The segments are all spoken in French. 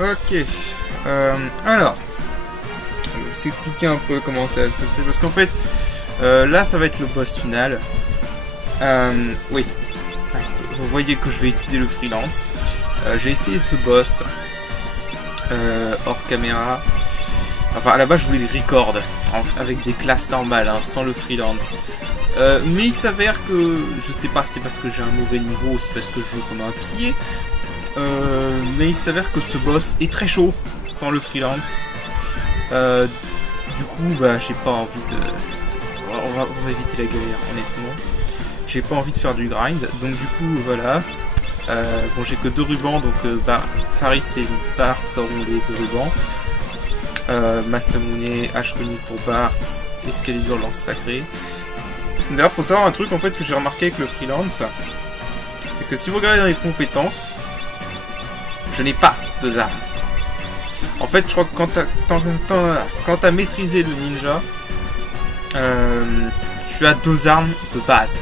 Ok. Alors, je vais vous expliquer un peu comment ça va se passer. Parce qu'en fait, là, ça va être le boss final. Oui. Vous voyez que je vais utiliser le freelance. J'ai essayé ce boss hors caméra. Enfin, à la base, je voulais le record avec des classes normales, hein, sans le freelance. Mais il s'avère que, je sais pas si c'est parce que j'ai un mauvais niveau ou c'est parce que je joue comme un pied. Mais il s'avère que ce boss est très chaud sans le freelance. Du coup, bah, j'ai pas envie de. On va éviter la galère, honnêtement. J'ai pas envie de faire du grind, donc du coup, voilà. Bon, j'ai que 2 rubans, donc Faris et Bart auront les 2 rubans. Masamune, H runique pour Bart, Excalibur lance sacrée. D'ailleurs, faut savoir un truc en fait que j'ai remarqué avec le freelance, c'est que si vous regardez dans les compétences, je n'ai pas 2 armes. En fait, je crois que quand t'as maîtrisé le ninja, tu as 2 armes de base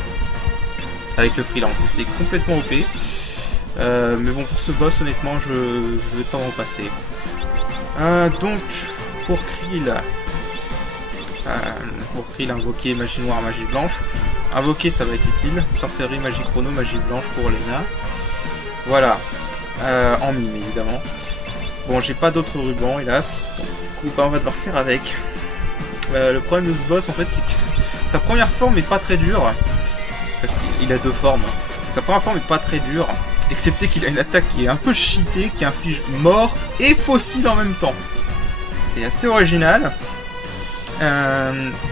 avec le freelance. C'est complètement OP. Mais bon, pour ce boss, honnêtement, je vais pas m'en passer. Donc, pour Krill, invoquer magie noire, magie blanche. Invoquer, ça va être utile. Sorcellerie, magie chrono, magie blanche pour Lena. Voilà. En mime, évidemment. Bon, j'ai pas d'autres rubans, hélas. Donc, du coup, on va devoir faire avec. Le problème de ce boss, en fait, c'est que sa première forme est pas très dure. Parce qu'il a 2 formes. Sa première forme est pas très dure. Excepté qu'il a une attaque qui est un peu cheatée, qui inflige mort et fossile en même temps. C'est assez original.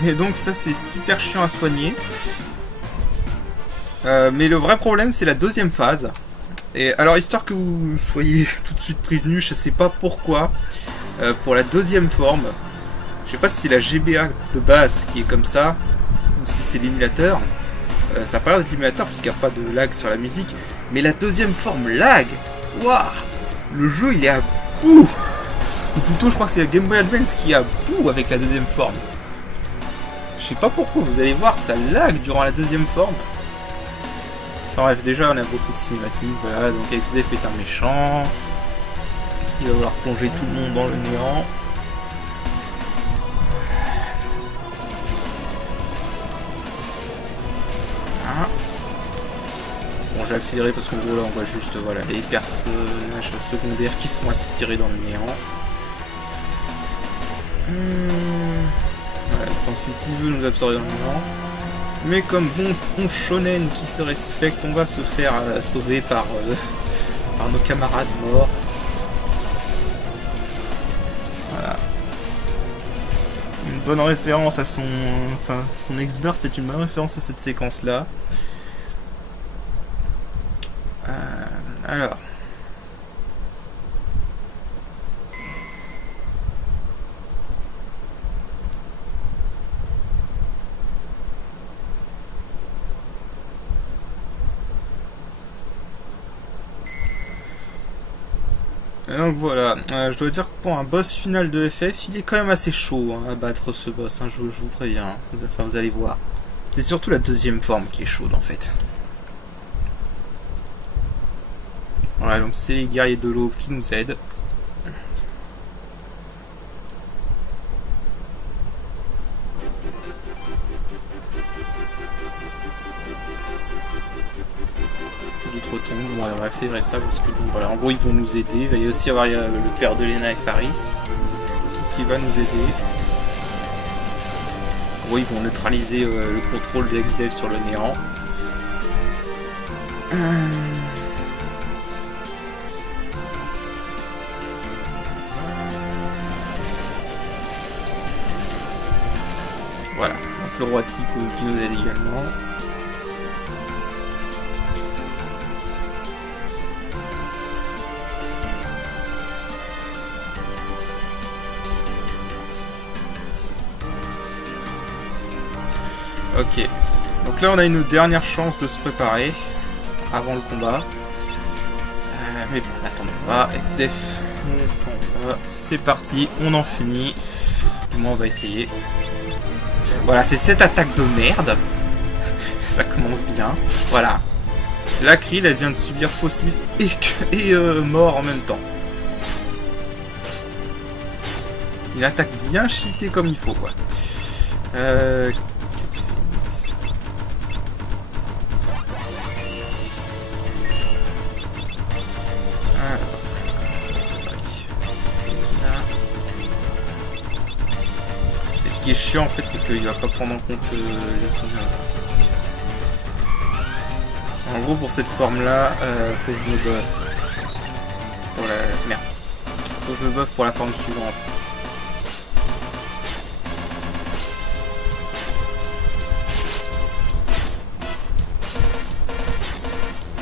Et donc ça c'est super chiant à soigner. Mais le vrai problème c'est la 2e phase. Et alors histoire que vous soyez tout de suite prévenus, je sais pas pourquoi. Pour la 2e forme, je sais pas si c'est la GBA de base qui est comme ça, ou si c'est l'émulateur. Ça a pas l'air d'être l'émulateur parce qu'il n'y a pas de lag sur la musique. Mais la 2e forme lag, waouh, le jeu il est à bout. Ou plutôt je crois que c'est la Game Boy Advance qui est à bout avec la 2e forme. Je sais pas pourquoi, vous allez voir ça lag durant la 2e forme. Enfin, bref, déjà on a beaucoup de cinématiques, voilà, donc XDF est un méchant. Il va vouloir plonger tout le monde dans le néant. Bon, j'ai accéléré parce qu'en gros là on voit juste voilà, les personnages secondaires qui sont aspirés dans le néant. Voilà, ensuite il veut nous absorber dans le néant. Mais comme bon shonen qui se respecte, on va se faire sauver par nos camarades morts. Voilà. Une bonne référence à son... Enfin, son ex-burst est une bonne référence à cette séquence-là. Alors... Donc voilà, je dois dire que pour un boss final de FF, il est quand même assez chaud hein, à battre ce boss, hein, je vous préviens. Hein. Enfin, vous allez voir. C'est surtout la 2e forme qui est chaude en fait. Voilà, donc c'est les guerriers de l'eau qui nous aident. D'autres tombes, bon, on va accélérer ça parce que bon, voilà, en gros ils vont nous aider. Il va y aussi avoir le père de Lena et Faris qui va nous aider. En gros ils vont neutraliser le contrôle de XDev sur le néant. Voilà, donc le roi Tico qui nous aide également. Ok, donc là on a une dernière chance de se préparer avant le combat. Mais bon, n'attendons pas, XDF, c'est parti, on en finit. Du moins on va essayer. Voilà, c'est cette attaque de merde. Ça commence bien. Voilà. La Krill, elle vient de subir fossile et mort en même temps. Une attaque bien cheatée comme il faut, quoi. Et ce qui est chiant en fait, c'est qu'il va pas prendre en compte en gros, pour cette forme là, faut que je me buff. Pour la merde. Faut que je me buff pour la forme suivante.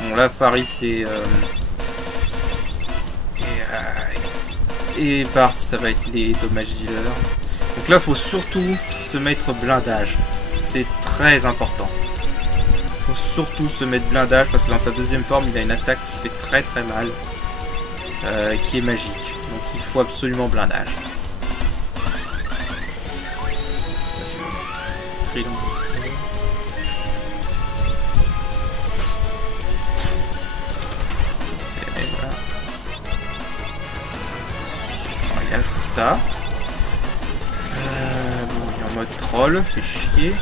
Bon là, Faris et Bart, ça va être les dommages dealers. Donc là, faut surtout se mettre blindage. C'est très important. Faut surtout se mettre blindage parce que dans sa deuxième forme, il a une attaque qui fait très très mal, qui est magique. Donc il faut absolument blindage. Trilon booster. Voilà. Regarde, c'est ça. Bon, il est en mode troll, fait chier.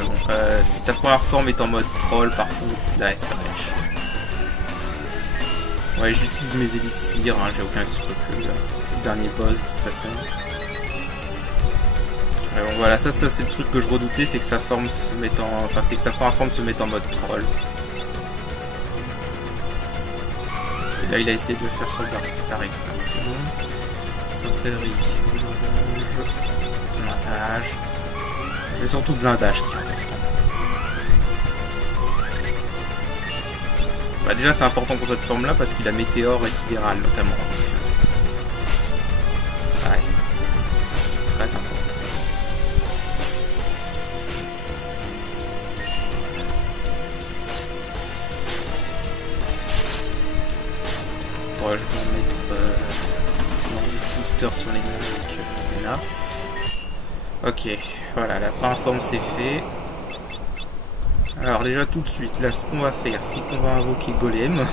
Bon, si sa première forme est en mode troll, par contre, là, ça va être chaud. Ouais, j'utilise mes élixirs, hein, j'ai aucun scrupule. C'est le dernier boss, de toute façon. Bon, voilà, ça c'est le truc que je redoutais, c'est que sa forme se mette en... Enfin, c'est que sa première forme se mette en mode troll. Okay, là, il a essayé de le faire sur le Barcifaris, donc c'est bon. Sorcellerie, blindage. C'est surtout le blindage qui est important. Bah déjà c'est important pour cette forme là parce qu'il a météore et sidéral notamment. Ouais. C'est très important. Bon, je vais mettre le booster sur les nains. Ok, voilà, la première forme c'est fait. Alors déjà tout de suite, là ce qu'on va faire, c'est qu'on va invoquer Golem.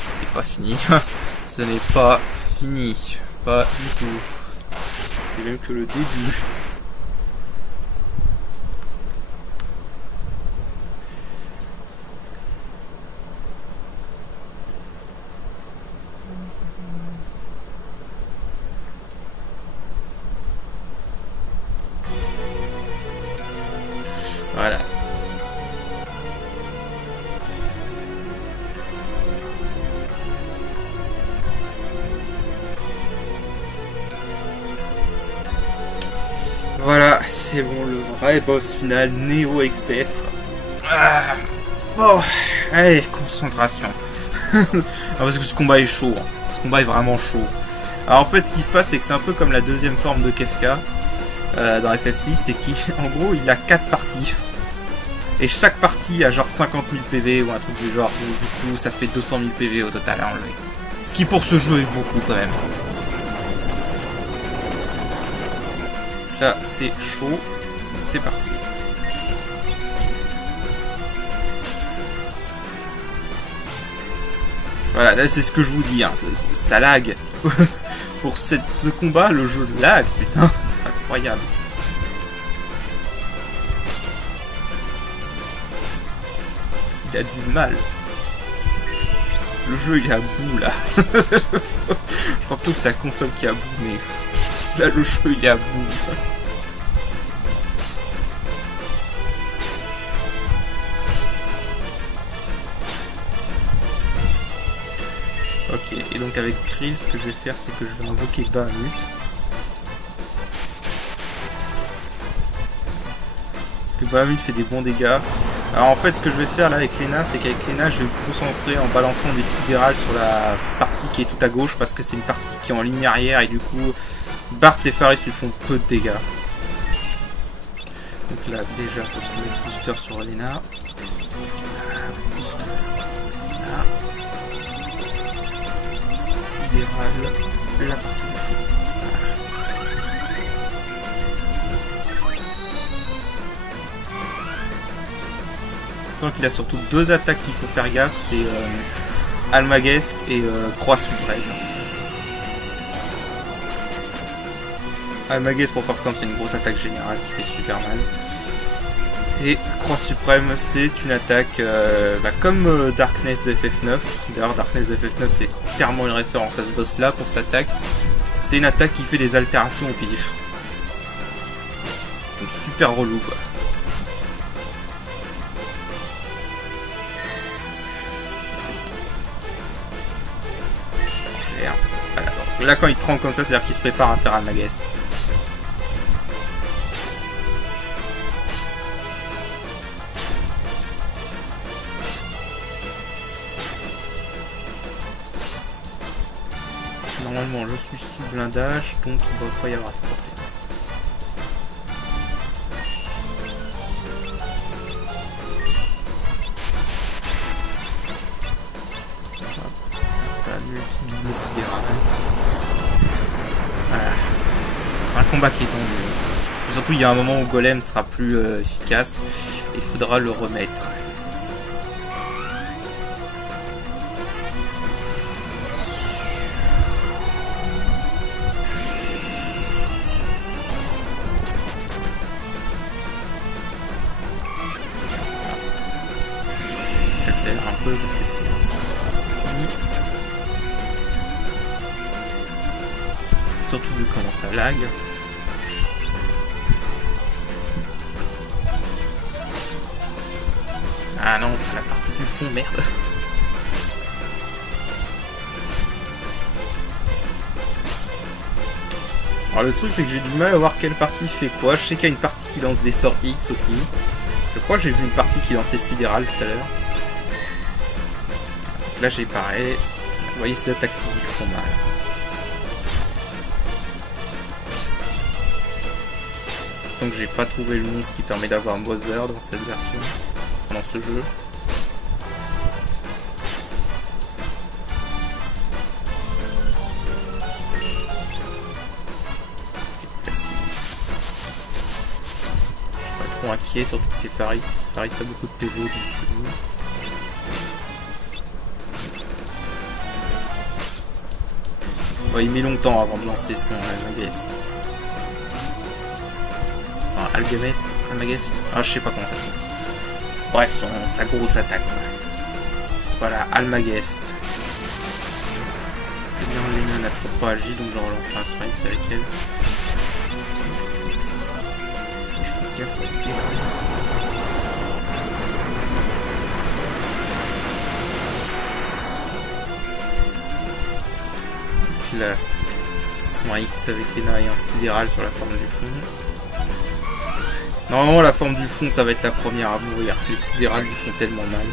Ce n'est pas fini. Ce n'est pas fini. Pas du tout. C'est même que le début. Voilà. Voilà, c'est bon, le vrai boss final, Neo XTF. Ah, bon, allez, concentration. Parce que ce combat est chaud. Hein. Ce combat est vraiment chaud. Alors en fait, ce qui se passe, c'est que c'est un peu comme la deuxième forme de Kefka dans FF6, c'est qu'en gros, il a 4 parties. Et chaque partie a genre 50 000 PV ou un truc du genre. Donc, du coup, ça fait 200 000 PV au total à enlever. Ce qui pour ce jeu est beaucoup quand même. Là, c'est chaud. Donc, c'est parti. Voilà, là, c'est ce que je vous dis. Hein. Ça lag. Pour ce combat, le jeu lag. Putain, c'est incroyable. Il a du mal. Le jeu il est à bout là. Je crois plutôt que c'est la console qui est à bout, mais là le jeu il est à bout. Ok, et donc avec Krill, ce que je vais faire, c'est que je vais invoquer Bahamut. Parce que Bahamut fait des bons dégâts. Alors en fait, ce que je vais faire là avec Lena, c'est qu'avec Lena, je vais me concentrer en balançant des sidérales sur la partie qui est tout à gauche, parce que c'est une partie qui est en ligne arrière, et du coup, Bart et Faris lui font peu de dégâts. Donc là, déjà, il faut se mettre booster sur Lena. Booster. Lena. la partie du fond. Sachant qu'il a surtout deux attaques qu'il faut faire gaffe, c'est Almagest et Croix Suprême. Almagest, pour faire simple, c'est une grosse attaque générale qui fait super mal. Et Croix Suprême, c'est une attaque comme Darkness de FF9. D'ailleurs, Darkness de FF9, c'est clairement une référence à ce boss là pour cette attaque. C'est une attaque qui fait des altérations au pif. Donc super relou quoi. Voilà. Là, quand il tremble comme ça, c'est-à-dire qu'il se prépare à faire Almagest. Normalement, je suis sous blindage, donc il ne doit pas y avoir de problème. Double sidéral. Voilà. C'est un combat qui est tendu. Surtout, il y a un moment où Golem sera plus efficace et il faudra le remettre. J'accélère un peu parce que c'est fini. Surtout vu comment ça lag. Ah non, la partie du fond, merde. Alors le truc c'est que j'ai du mal à voir quelle partie fait quoi. Je sais qu'il y a une partie qui lance des sorts X aussi. Je crois que j'ai vu une partie qui lançait sidéral tout à l'heure. Là j'ai pareil. Vous voyez, ces attaques physiques font mal. Donc j'ai pas trouvé le monstre qui permet d'avoir Bowser dans cette version, dans ce jeu. Je suis pas trop inquiet, surtout que c'est Faris. Faris a beaucoup de PV, donc c'est bon. Ouais, il met longtemps avant de lancer son Almagest. Enfin, Almagest. Ah, je sais pas comment ça se prononce. Bref, sa grosse attaque. Voilà, Almagest. C'est bien, Lena n'a toujours pas agi, donc j'en relance un sur X avec elle. Je pense qu'il faut être bien. Là, c'est son X avec Lena et un sidéral sur la forme du fond. Normalement, la forme du fond, ça va être la première à mourir. Les sidérales lui font tellement mal.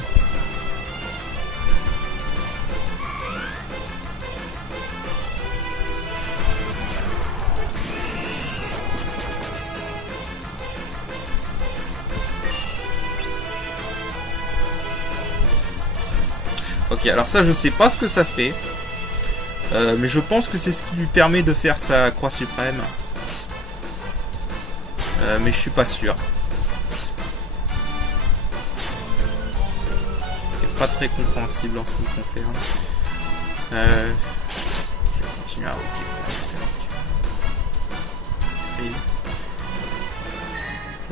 Ok, alors ça, je sais pas ce que ça fait. Mais je pense que c'est ce qui lui permet de faire sa croix suprême. Mais je suis pas sûr. C'est pas très compréhensible en ce qui me concerne. Je vais continuer à rocker.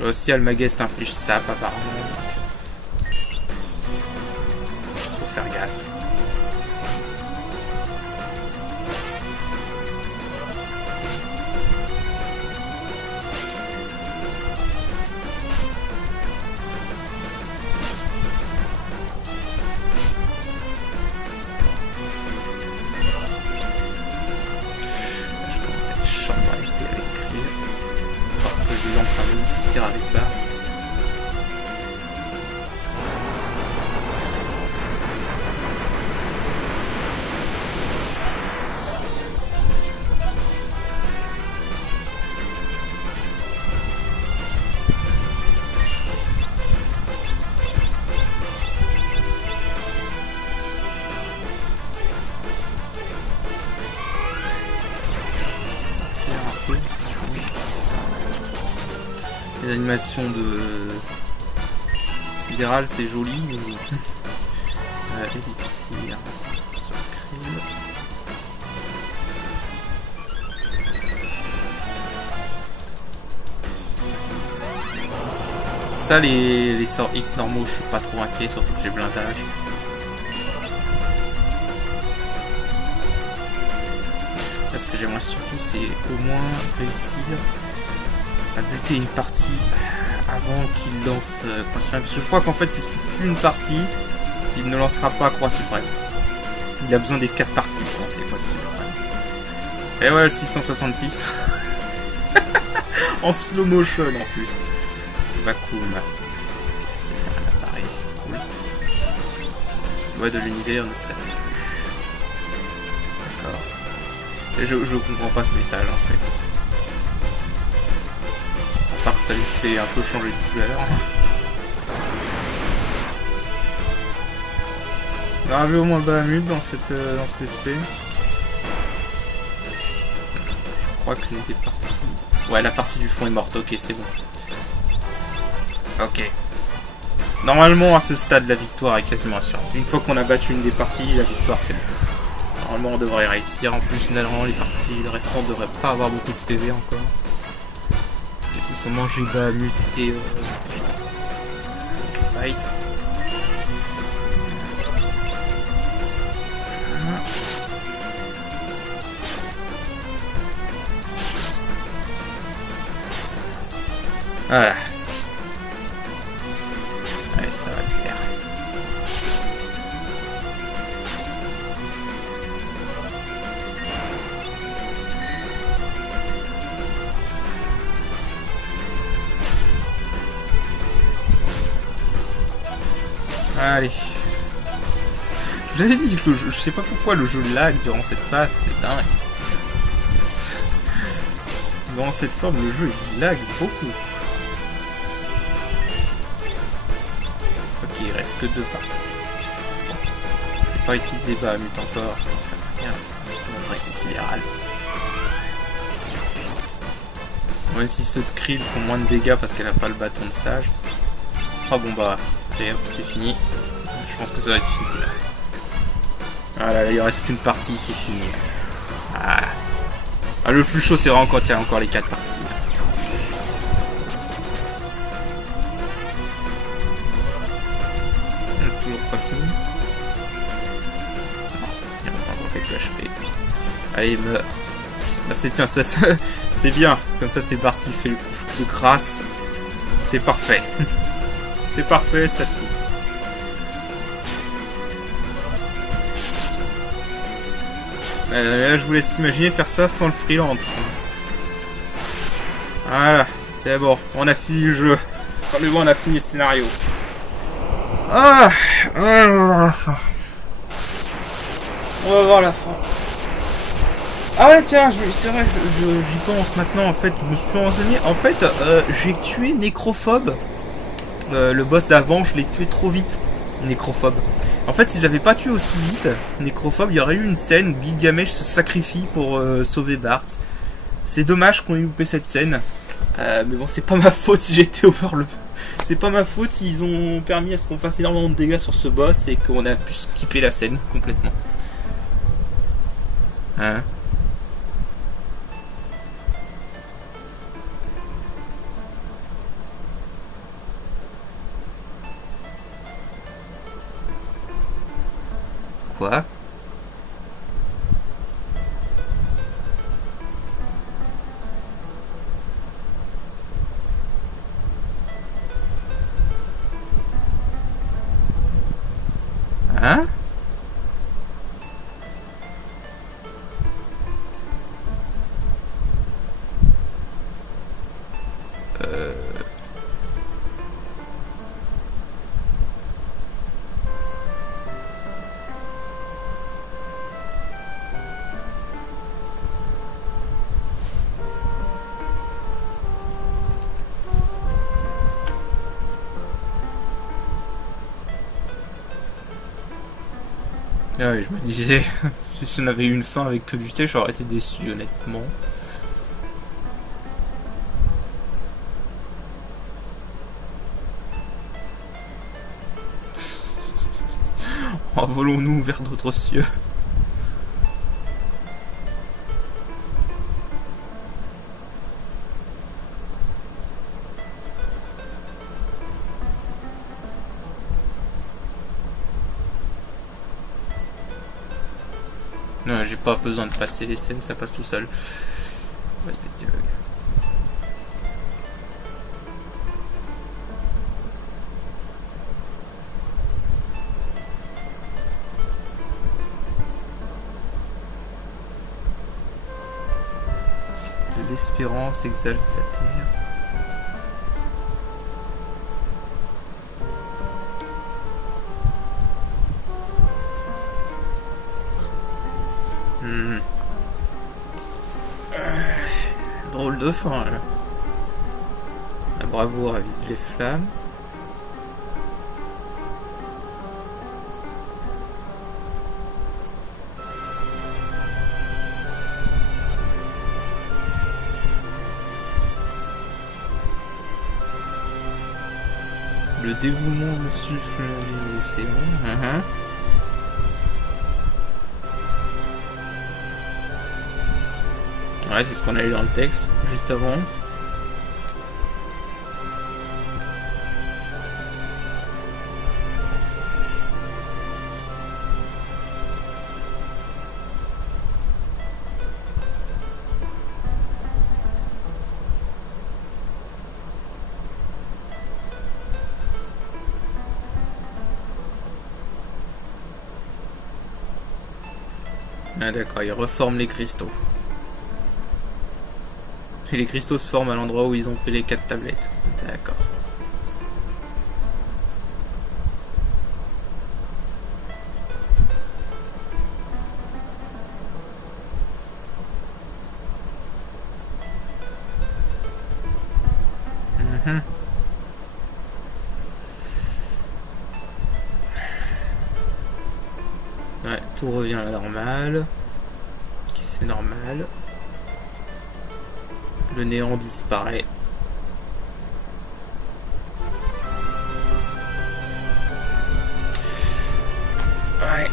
Aussi, Almagest inflige sap apparemment. Faut faire gaffe. Avec Bart. peu ce qu'ils font. Les animations de sidéral, c'est joli, mais élixir sur Krill. Ça, les sorts X normaux, je suis pas trop inquiet, surtout que j'ai blindage. Là, ce que j'aimerais surtout, c'est au moins réussir à buter une partie avant qu'il lance Croix Suprême. Parce que je crois qu'en fait, si tu tues une partie, il ne lancera pas Croix Suprême. Il a besoin des 4 parties pour lancer Croix Suprême. Et voilà le 666. En slow motion en plus. Vacuum. C'est un appareil. Cool. Loi de l'univers ne sert plus. D'accord. Et je comprends pas ce message en fait. À part que ça lui fait un peu changer de couleur. On a vu au moins le Bahamut dans ce let's play. Je crois que l'une des parties... Ouais, la partie du fond est morte. Ok, c'est bon. Ok. Normalement, à ce stade, la victoire est quasiment assurée. Une fois qu'on a battu une des parties, la victoire, c'est bon. Normalement, on devrait réussir. En plus, finalement, les restantes devraient pas avoir beaucoup de PV encore. Parce qu'ils se sont mangés Bahamut et X-Fight. Voilà. Allez, ça va le faire. Allez. Je vous avais dit que je sais pas pourquoi le jeu lag durant cette phase, c'est dingue. Dans cette forme, le jeu il lag beaucoup. Ok, il reste que 2 parties. Je vais pas utiliser Bahamut encore, ça va rien. On se présentera avec les sidérales. Même si ceux de Krill font moins de dégâts parce qu'elle a pas le bâton de sage. Ah bon bah, allez, hop, c'est fini. Je pense que ça va être fini là. Voilà, là, il reste qu'une partie, c'est fini. Ah. Ah, le plus chaud c'est vraiment quand il y a encore les 4 parties. Toujours pas fini. Non, il reste encore quelques HP. Allez, meurs. Là, c'est bien, c'est bien. Comme ça, c'est parti. Il fait le coup de grâce. C'est parfait. C'est parfait, ça fait. Là, je vous laisse imaginer faire ça sans le freelance. Voilà, c'est bon. On a fini le jeu. Mais bon, on a fini le scénario. Ah, on va voir la fin. On va voir la fin. Ah ouais, tiens, c'est vrai, j'y pense maintenant. En fait, je me suis renseigné. En fait, j'ai tué Nécrophobe. Le boss d'avant, je l'ai tué trop vite. Nécrophobe. En fait, si je l'avais pas tué aussi vite, Nécrophobe, il y aurait eu une scène où Gilgamesh se sacrifie pour sauver Bart. C'est dommage qu'on ait loupé cette scène. Mais bon, c'est pas ma faute si j'étais over le... C'est pas ma faute s'ils ont permis à ce qu'on fasse énormément de dégâts sur ce boss et qu'on a pu skipper la scène complètement. Hein? Quoi? Hein? Ah oui, je me disais, si on avait eu une fin avec que du thé, j'aurais été déçu, honnêtement. Envolons-nous vers d'autres cieux. Non, j'ai pas besoin de passer les scènes, ça passe tout seul. Ouais, l'espérance exalte la terre. Drôle de fin là. La bravoure avive les flammes. Le dévouement me souffle les océans. Ouais, c'est ce qu'on a lu dans le texte, juste avant. Ah d'accord, ils reforment les cristaux. Et les cristaux se forment à l'endroit où ils ont pris les 4 tablettes. D'accord. Ouais, tout revient à la normale. C'est normal. Le néant disparaît. Ouais.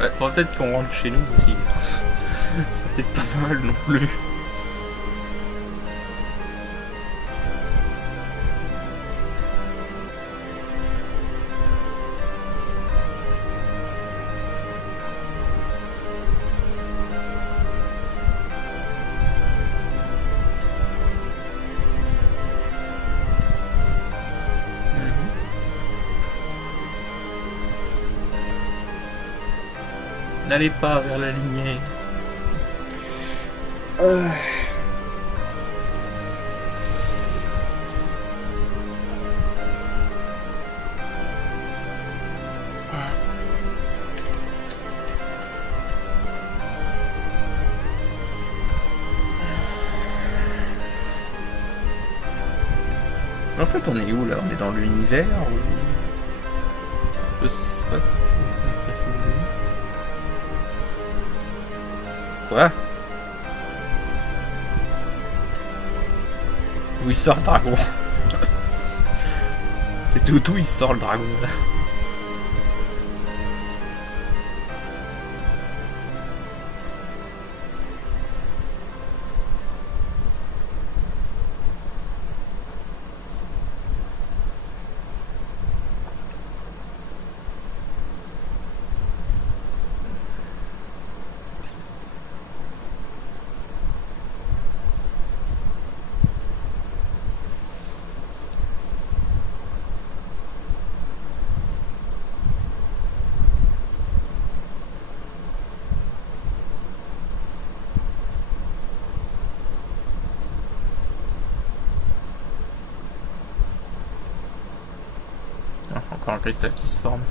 Ouais, peut-être qu'on rentre chez nous aussi. C'est peut-être pas mal non plus. N'allez pas vers la lumière. En fait, on est où là? On est dans l'univers ou... Je sais pas. Quoi? Où il sort ce dragon? C'est d'où il sort le dragon là? cristal qui se forme.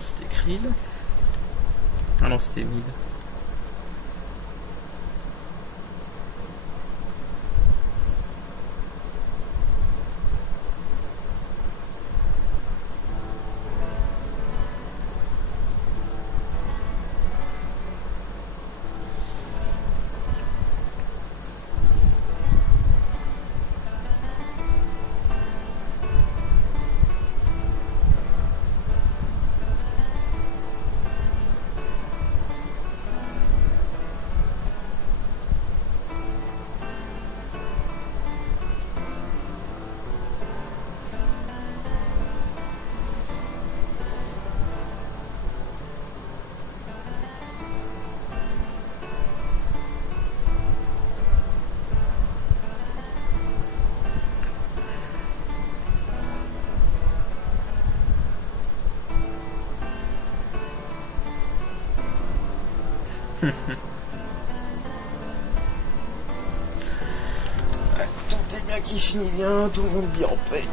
C'était Krill. Ah non, c'était Mid. Attendez bien qu'il finit bien, tout le monde vit en paix.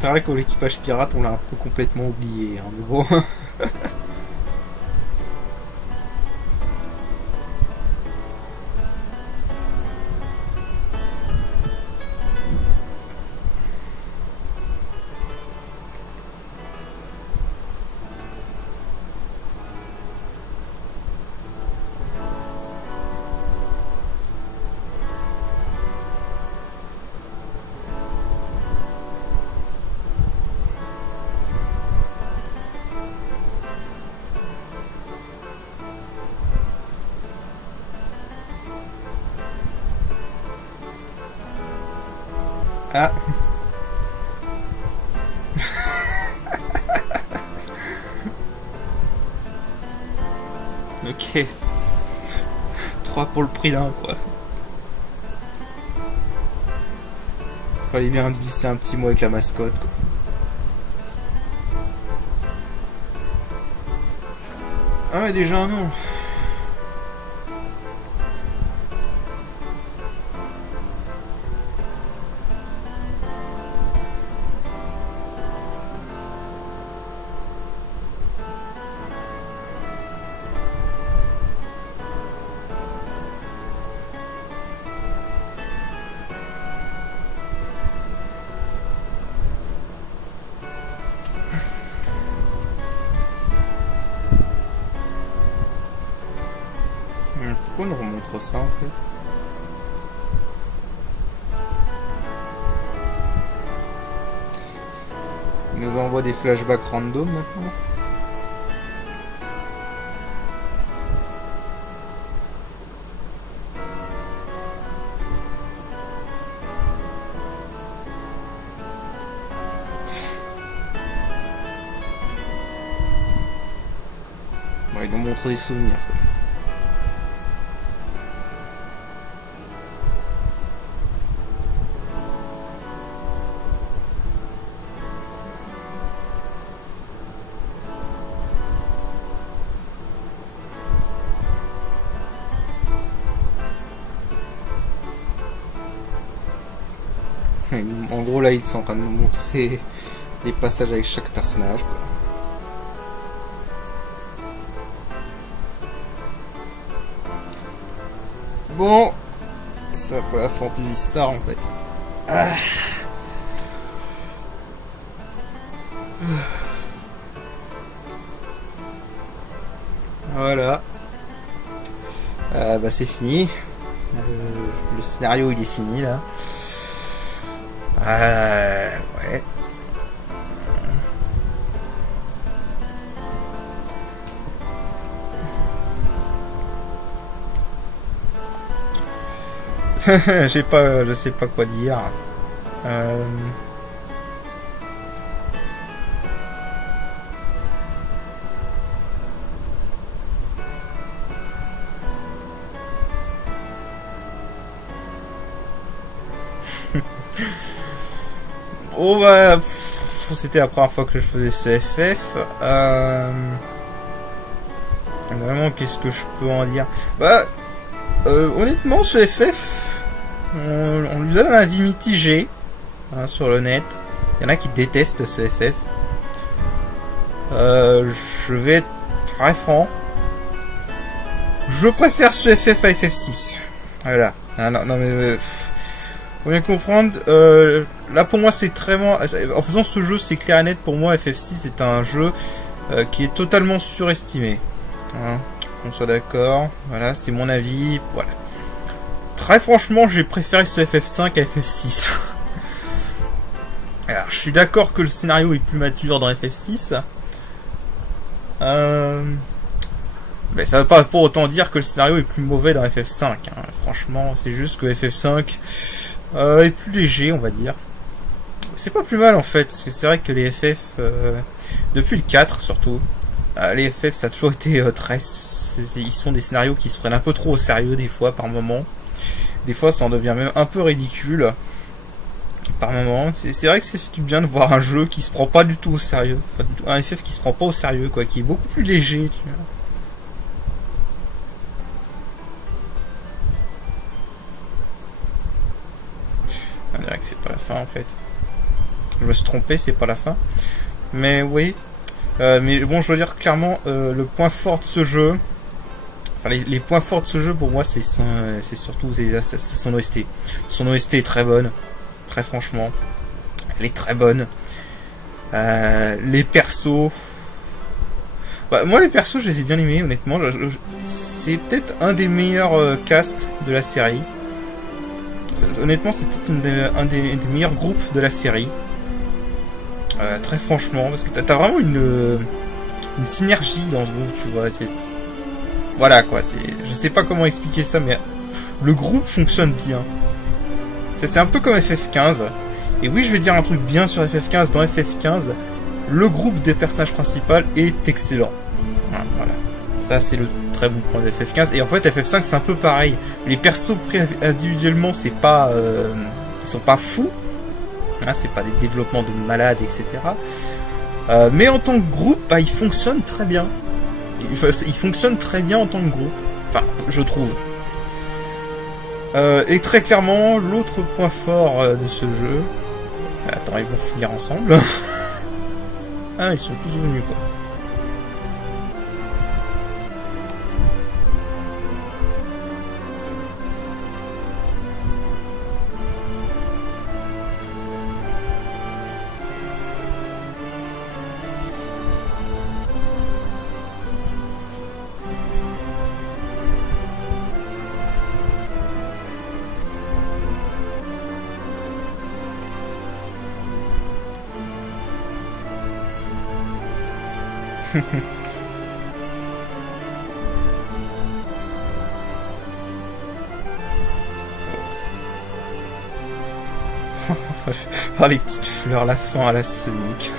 C'est vrai que l'équipage pirate, on l'a un peu complètement oublié, hein, mais bon. Ah. Ok. 3 pour le prix d'un, quoi. Fallait bien glisser un petit mot avec la mascotte, quoi. Ah ouais, déjà un nom. Pourquoi on nous remontre ça en fait? Il nous envoie des flashbacks random maintenant. Bon, ils nous montrent des souvenirs, quoi. En gros, là, ils sont en train de nous montrer les passages avec chaque personnage, quoi. Bon, c'est un peu la Fantasy Star en fait. Ah. Voilà. Bah c'est fini. Le scénario il est fini là. Ouais. Je sais pas quoi dire. Euh... Oh bah, c'était la première fois que je faisais ce FF. Vraiment, qu'est-ce que je peux en dire? Bah, honnêtement, ce FF, on lui donne un avis mitigé hein, sur le net. Il y en a qui détestent ce FF. Je vais être très franc. Je préfère ce FF à FF6. Voilà. Non mais... faut bien comprendre, là pour moi c'est très... En faisant ce jeu, c'est clair et net, pour moi FF6 est un jeu qui est totalement surestimé. Hein, qu'on soit d'accord, voilà, c'est mon avis, voilà. Très franchement, j'ai préféré ce FF5 à FF6. Alors, je suis d'accord que le scénario est plus mature dans FF6. Mais ça veut pas pour autant dire que le scénario est plus mauvais dans FF5. Hein. Franchement, c'est juste que FF5 est plus léger, on va dire. C'est pas plus mal en fait, parce que c'est vrai que les FF, depuis le 4 surtout, les FF ça a toujours été très... Ils sont des scénarios qui se prennent un peu trop au sérieux des fois, par moment. Des fois ça en devient même un peu ridicule. Par moment. C'est vrai que c'est fait du bien de voir un jeu qui se prend pas du tout au sérieux. Enfin, un FF qui se prend pas au sérieux, quoi, qui est beaucoup plus léger, tu vois. On dirait que c'est pas la fin en fait. Je me suis trompé, c'est pas la fin. Mais oui. Mais bon, je veux dire clairement, le point fort de ce jeu, enfin les points forts de ce jeu pour moi, c'est surtout son OST. Son OST est très bonne, très franchement, elle est très bonne. Les persos, bah, moi les persos, je les ai bien aimés honnêtement. C'est peut-être un des meilleurs casts de la série. Honnêtement, c'est peut-être un des meilleurs groupes de la série. Très franchement, parce que t'as vraiment une synergie dans ce groupe, tu vois. Voilà quoi, je sais pas comment expliquer ça, mais le groupe fonctionne bien. C'est un peu comme FF15. Et oui, je vais dire un truc bien sur FF15. Dans FF15, le groupe des personnages principaux est excellent. Voilà. Ça, c'est le très bon point de FF15. Et en fait, FF5, c'est un peu pareil. Les persos pris individuellement, c'est pas... ils sont pas fous. Hein, c'est pas des développements de malades, etc. Mais en tant que groupe, bah, ils fonctionnent très bien. Ils fonctionnent très bien en tant que groupe. Enfin, je trouve. Et très clairement, l'autre point fort de ce jeu... Attends, ils vont finir ensemble. Ah, ils sont tous venus, quoi. Oh, les petites fleurs, la fin à la Sonic.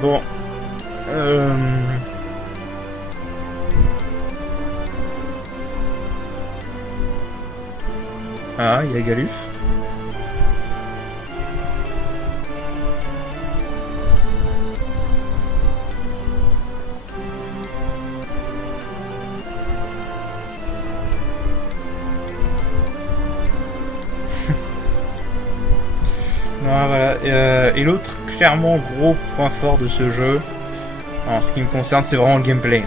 Bon. Ah, il y a Galuf. Non, voilà. Et l'autre, clairement, gros point fort de ce jeu, en ce qui me concerne, c'est vraiment le gameplay.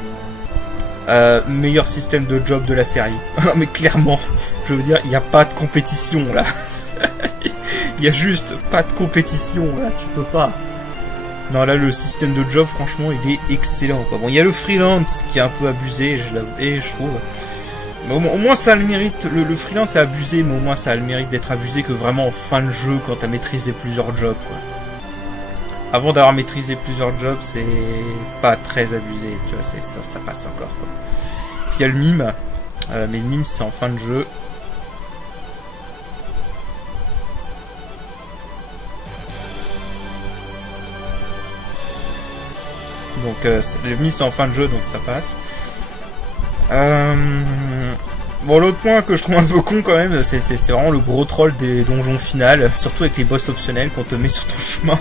Meilleur système de job de la série. Mais clairement, je veux dire, il n'y a pas de compétition là. Il y a juste pas de compétition là, tu peux pas. Non, là, le système de job, franchement, il est excellent, quoi. Bon, il y a le freelance qui est un peu abusé, je trouve. Mais au moins ça a le mérite, le freelance est abusé, mais au moins ça a le mérite d'être abusé que vraiment en fin de jeu quand t'as maîtrisé plusieurs jobs quoi. Avant d'avoir maîtrisé plusieurs jobs, c'est pas très abusé, tu vois, ça passe encore quoi. Puis il y a le mime, mais le mime c'est en fin de jeu. Donc le mime c'est en fin de jeu, donc ça passe. Bon, l'autre point que je trouve un peu con quand même, c'est vraiment le gros troll des donjons finales, surtout avec les boss optionnels qu'on te met sur ton chemin.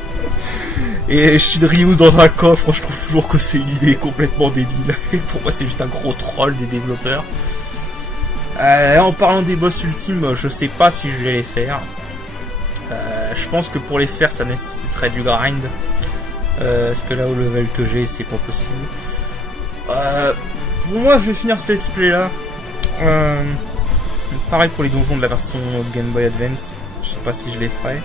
Et Shinryu dans un coffre, je trouve toujours que c'est une idée complètement débile. Et pour moi, c'est juste un gros troll des développeurs. En parlant des boss ultimes, je sais pas si je vais les faire. Je pense que pour les faire, ça nécessiterait du grind. Parce que là, au level que j'ai, c'est pas possible. Pour moi, je vais finir ce let's play là. Pareil pour les donjons de la version Game Boy Advance. Je sais pas si je les ferai.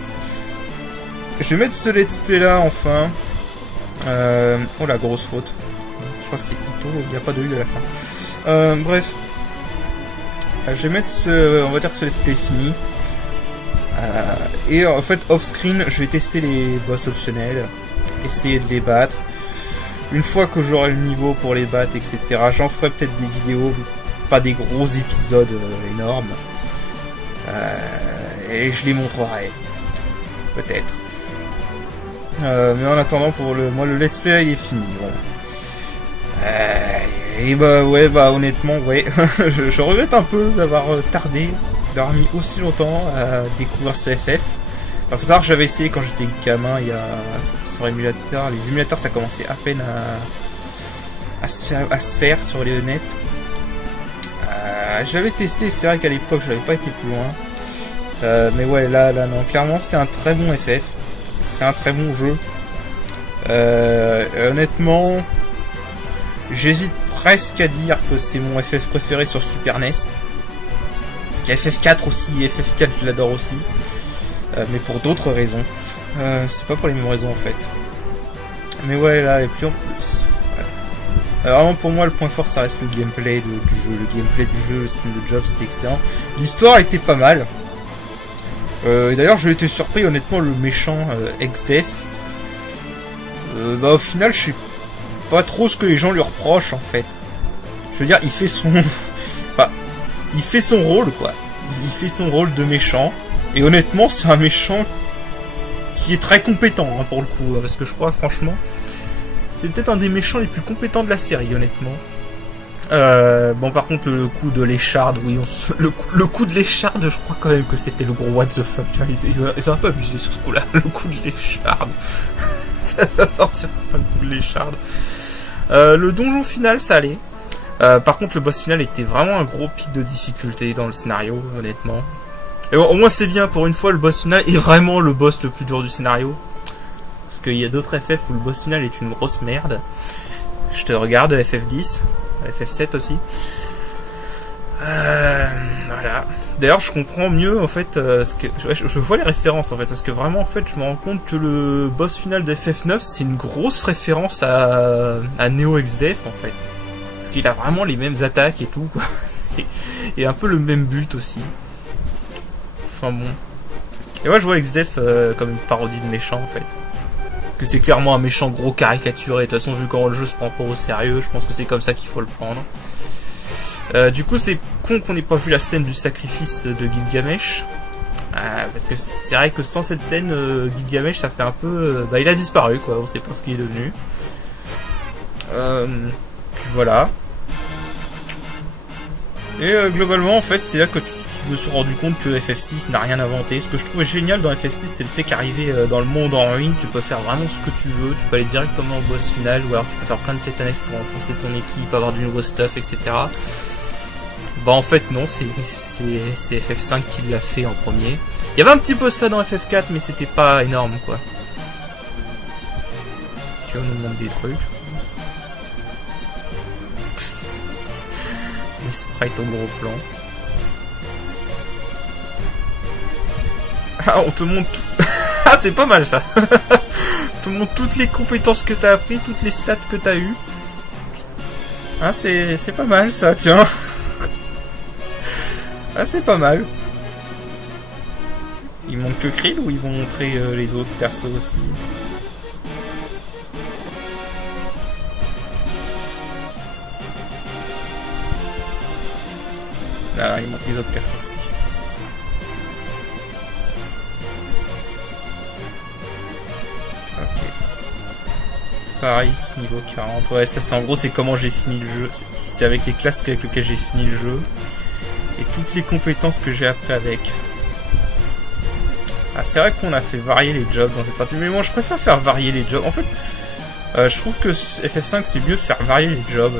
Je vais mettre ce let's play là enfin. Oh la grosse faute. Je crois que c'est Ito, il n'y a pas de U à la fin. Bref. Je vais mettre ce. On va dire que ce let's play est fini. Et en fait off screen je vais tester les boss optionnels. Essayer de les battre. Une fois que j'aurai le niveau pour les battre, etc. J'en ferai peut-être des vidéos. Pas des gros épisodes énormes. Et je les montrerai. Peut-être. Mais en attendant, pour moi le let's play il est fini. Voilà. Et bah ouais, bah honnêtement, ouais. je regrette un peu d'avoir tardé, d'avoir mis aussi longtemps à découvrir ce FF. Faut savoir que j'avais essayé quand j'étais gamin, il y a sur émulateur. Les émulateurs ça commençait à peine à se faire sur les nets. J'avais testé, c'est vrai qu'à l'époque j'avais pas été plus loin. Mais ouais, là non, clairement c'est un très bon FF. C'est un très bon jeu. Honnêtement, j'hésite presque à dire que c'est mon FF préféré sur Super NES. Parce qu'il y a FF4 aussi, et FF4 je l'adore aussi. Mais pour d'autres raisons. C'est pas pour les mêmes raisons en fait. Mais ouais, là, et puis en plus. Vraiment pour moi le point fort ça reste le gameplay du jeu. Le gameplay du jeu, le système de job c'était excellent. L'histoire était pas mal. Et d'ailleurs j'ai été surpris honnêtement le méchant ex-Def. Bah au final je sais pas trop ce que les gens lui reprochent en fait. Je veux dire il fait son. Enfin, il fait son rôle quoi. Il fait son rôle de méchant. Et honnêtement c'est un méchant qui est très compétent hein, pour le coup. Parce que je crois franchement. C'est peut-être un des méchants les plus compétents de la série, honnêtement. Bon, par contre, le coup de l'écharde, oui, le coup de l'écharde, je crois quand même que c'était le gros what the fuck. Ils ont un peu abusé sur ce coup-là, le coup de l'écharde. ça sortira pas le coup de l'écharde. Le donjon final, ça allait. Par contre, le boss final était vraiment un gros pic de difficulté dans le scénario, honnêtement. Et bon, au moins, c'est bien, pour une fois, le boss final est vraiment le boss le plus dur du scénario. Parce qu'il y a d'autres FF où le boss final est une grosse merde. Je te regarde FF10, FF7 aussi. Voilà. D'ailleurs, je comprends mieux en fait ce que je vois les références en fait, parce que vraiment en fait, je me rends compte que le boss final de FF9 c'est une grosse référence à Neo X-Def en fait, parce qu'il a vraiment les mêmes attaques et tout quoi. Et un peu le même but aussi. Enfin bon. Et moi, je vois X-Def comme une parodie de méchant en fait. Que c'est clairement un méchant gros caricaturé. De toute façon, vu comment le jeu se prend pas au sérieux, je pense que c'est comme ça qu'il faut le prendre. Du coup, c'est con qu'on n'ait pas vu la scène du sacrifice de Gilgamesh. Parce que c'est vrai que sans cette scène, Gilgamesh, ça fait un peu... bah, il a disparu, quoi. On sait pas ce qu'il est devenu. Voilà. Et globalement, en fait, c'est là que je me suis rendu compte que FF6 n'a rien inventé. Ce que je trouvais génial dans FF6, c'est le fait qu'arriver dans le monde en ruine, tu peux faire vraiment ce que tu veux. Tu peux aller directement au boss final, ou alors tu peux faire plein de quêtes annexes pour renforcer ton équipe, avoir du nouveau stuff, etc. Bah en fait non, c'est FF5 qui l'a fait en premier. Il y avait un petit peu ça dans FF4, mais c'était pas énorme quoi. Ok, on nous demande des trucs. Les sprites au gros plan. Ah, on te montre tout. Ah, c'est pas mal ça. On te montre toutes les compétences que t'as appris, toutes les stats que t'as eues. Ah, c'est pas mal ça, tiens. Ah, c'est pas mal. Ils montrent que Krill ou ils vont montrer les autres persos aussi? Ah, ils montrent les autres persos aussi. Ok. Paris, niveau 40. Ouais, ça c'est en gros, c'est comment j'ai fini le jeu. C'est avec les classes avec lesquelles j'ai fini le jeu. Et toutes les compétences que j'ai appris avec. Ah, c'est vrai qu'on a fait varier les jobs dans cette partie. Mais moi, je préfère faire varier les jobs. En fait, je trouve que FF5, c'est mieux de faire varier les jobs.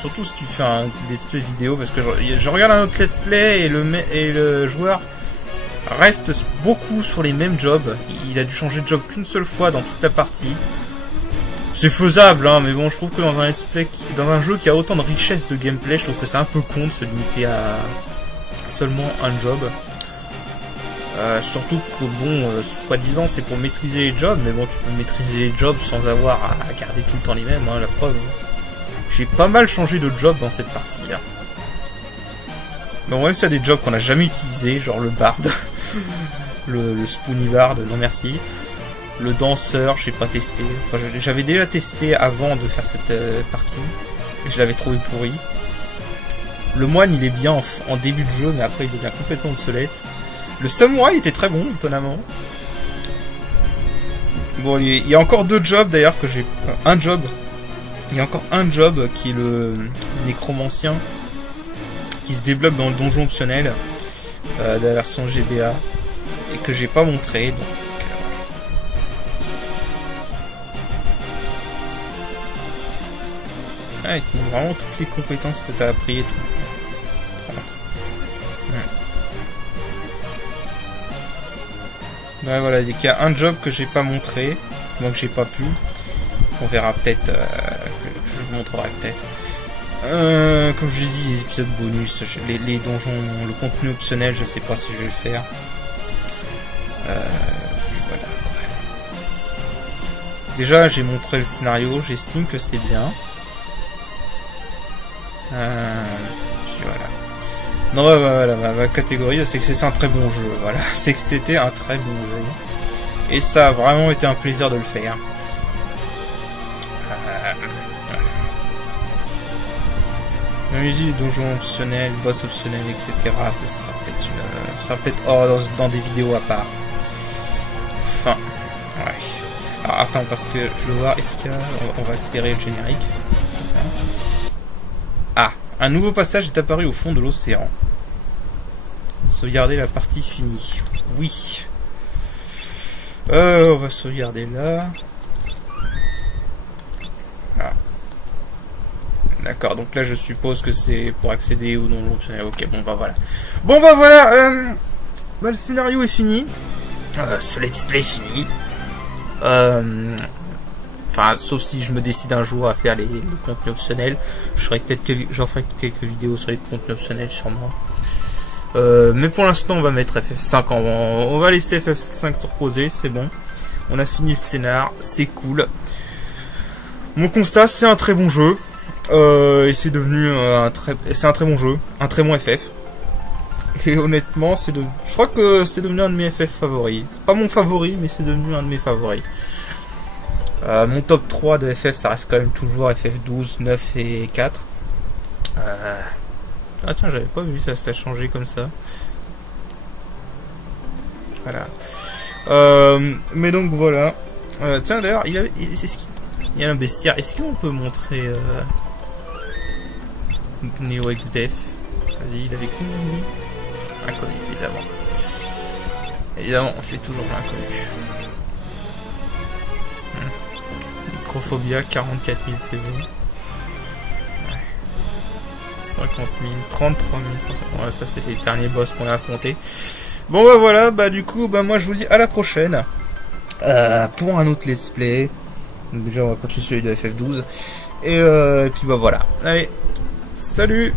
Surtout si tu fais un let's play vidéo. Parce que je regarde un autre let's play et le joueur reste beaucoup sur les mêmes jobs. Il a dû changer de job qu'une seule fois dans toute la partie. C'est faisable, hein, mais bon, je trouve que dans un let's play, dans un jeu qui a autant de richesse de gameplay, je trouve que c'est un peu con de se limiter à seulement un job. Surtout que bon, soi-disant c'est pour maîtriser les jobs, mais bon, tu peux maîtriser les jobs sans avoir à garder tout le temps les mêmes, hein, la preuve. J'ai pas mal changé de job dans cette partie-là. Bon, même s'il y a des jobs qu'on n'a jamais utilisés, genre le bard, le spoony bard, non merci. Le danseur, j'ai pas testé. Enfin, j'avais déjà testé avant de faire cette partie. Et je l'avais trouvé pourri. Le moine, il est bien en début de jeu, mais après, il devient complètement obsolète. Le samouraï était très bon, étonnamment. Bon, il y a encore deux jobs, d'ailleurs, que j'ai... un job. Il y a encore un job, qui est le nécromancien, qui se débloque dans le donjon optionnel de la version GBA. Et que j'ai pas montré, donc... Ah, il te montre vraiment toutes les compétences que tu as appris et tout. 30. Ouais, voilà, il y a un job que j'ai pas montré, moi que j'ai pas pu. On verra peut-être, que je vous montrerai peut-être. Comme je l'ai dit, les épisodes bonus, les donjons, le contenu optionnel, je sais pas si je vais le faire. Voilà. Déjà, j'ai montré le scénario, j'estime que c'est bien. Puis voilà. Non, voilà, ma catégorie, c'est que c'est un très bon jeu. Voilà, c'est que c'était un très bon jeu. Et ça a vraiment été un plaisir de le faire. Même dit, les donjons optionnels, boss optionnels, etc. Ce sera peut-être dans des vidéos à part. Enfin, ouais. Alors, attends, parce que je veux voir, est-ce qu'il y a... On va accélérer le générique. Ah, un nouveau passage est apparu au fond de l'océan. Sauvegarder la partie finie. Oui. On va sauvegarder là. Ah. D'accord, donc là je suppose que c'est pour accéder au donjon optionnel. Ok, bon bah voilà. Bon bah voilà. Bah, le scénario est fini. Ce let's play est fini. Enfin, sauf si je me décide un jour à faire les contenus optionnels. J'en ferai quelques vidéos sur les contenus optionnels sûrement. Mais pour l'instant, on va mettre FF5 on va laisser FF5 se reposer, c'est bon. On a fini le scénar, c'est cool. Mon constat, c'est un très bon jeu. Et c'est devenu un très bon jeu, un très bon FF. Et honnêtement, je crois que c'est devenu un de mes FF favoris. C'est pas mon favori, mais c'est devenu un de mes favoris. Mon top 3 de FF, ça reste quand même toujours FF12, 9 et 4. Ah tiens, j'avais pas vu ça a changé comme ça. Voilà. Mais donc voilà. Tiens d'ailleurs, il y a un bestiaire. Est-ce qu'on peut montrer Neo X-Def? Vas-y, il avait combien de nuits? Inconnu, évidemment. Évidemment, on fait toujours l'inconnu. Microphobia, 44 000 PV. 50 000, 33 000. Ouais, ça c'est les derniers boss qu'on a affrontés. Bon bah voilà, bah du coup, bah moi je vous dis à la prochaine. Pour un autre let's play. Donc, déjà on va continuer celui de FF12. Et puis bah voilà. Allez, salut!